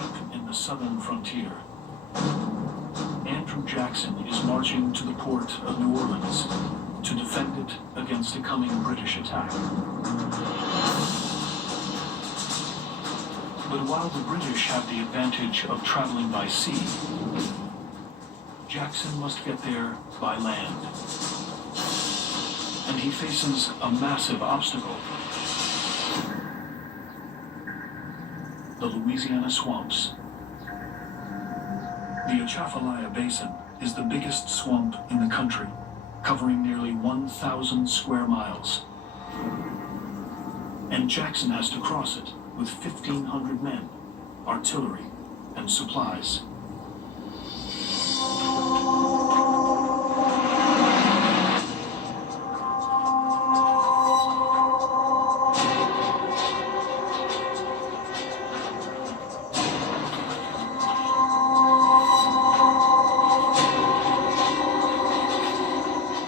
deep in the southern frontier. Andrew Jackson is marching to the port of New Orleans to defend it against a coming British attack. But while the British have the advantage of traveling by sea, Jackson must get there by land. And he faces a massive obstacle: the Louisiana swamps. The Atchafalaya Basin is the biggest swamp in the country, covering nearly 1,000 square miles. And Jackson has to cross it with 1,500 men, artillery, and supplies.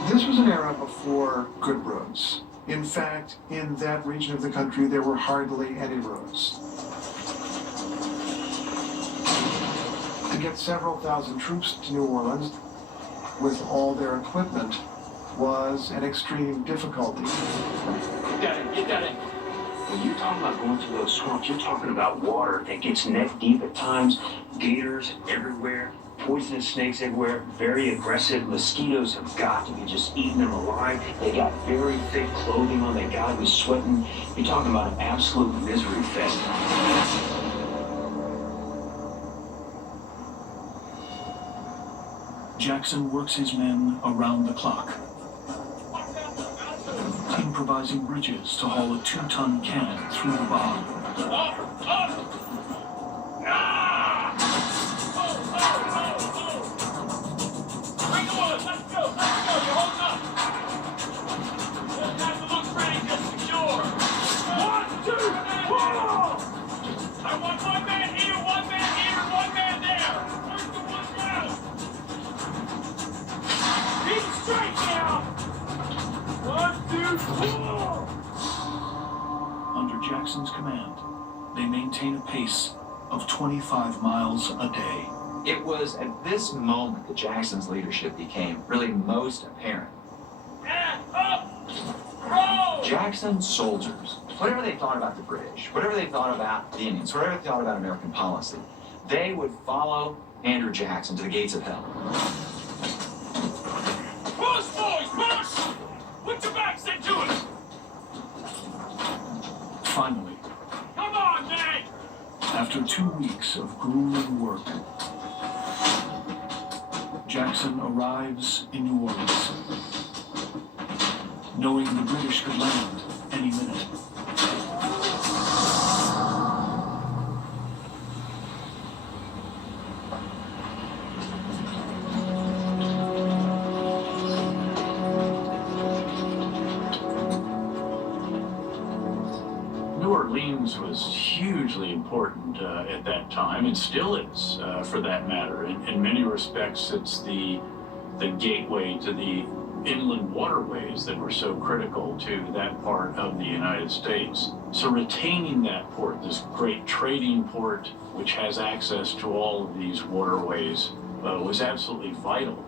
This was an era before good roads. In fact, in that region of the country, there were hardly any roads. To get several thousand troops to New Orleans with all their equipment was an extreme difficulty. Get that in. When you're talking about going through those swamps, you're talking about water that gets neck deep at times, gators everywhere, poisonous snakes everywhere, very aggressive. Mosquitoes have got to be just eating them alive. They got very thick clothing on. They got to be sweating. You're talking about an absolute misery fest. Jackson works his men around the clock, improvising bridges to haul a 2-ton cannon through the bog. Under Jackson's command, they maintain a pace of 25 miles a day. It was at this moment that Jackson's leadership became really most apparent. Jackson's soldiers, whatever they thought about the British, whatever they thought about the Indians, whatever they thought about American policy, they would follow Andrew Jackson to the gates of hell. Push, boys, push! Put your backs into it! Finally, Come on, man! after 2 weeks of grueling work, Jackson arrives in New Orleans, knowing the British could land any minute. New Orleans was hugely important at that time, and still is, for that matter. In many respects, it's the gateway to the inland waterways that were so critical to that part of the United States. So retaining that port, this great trading port, which has access to all of these waterways, was absolutely vital.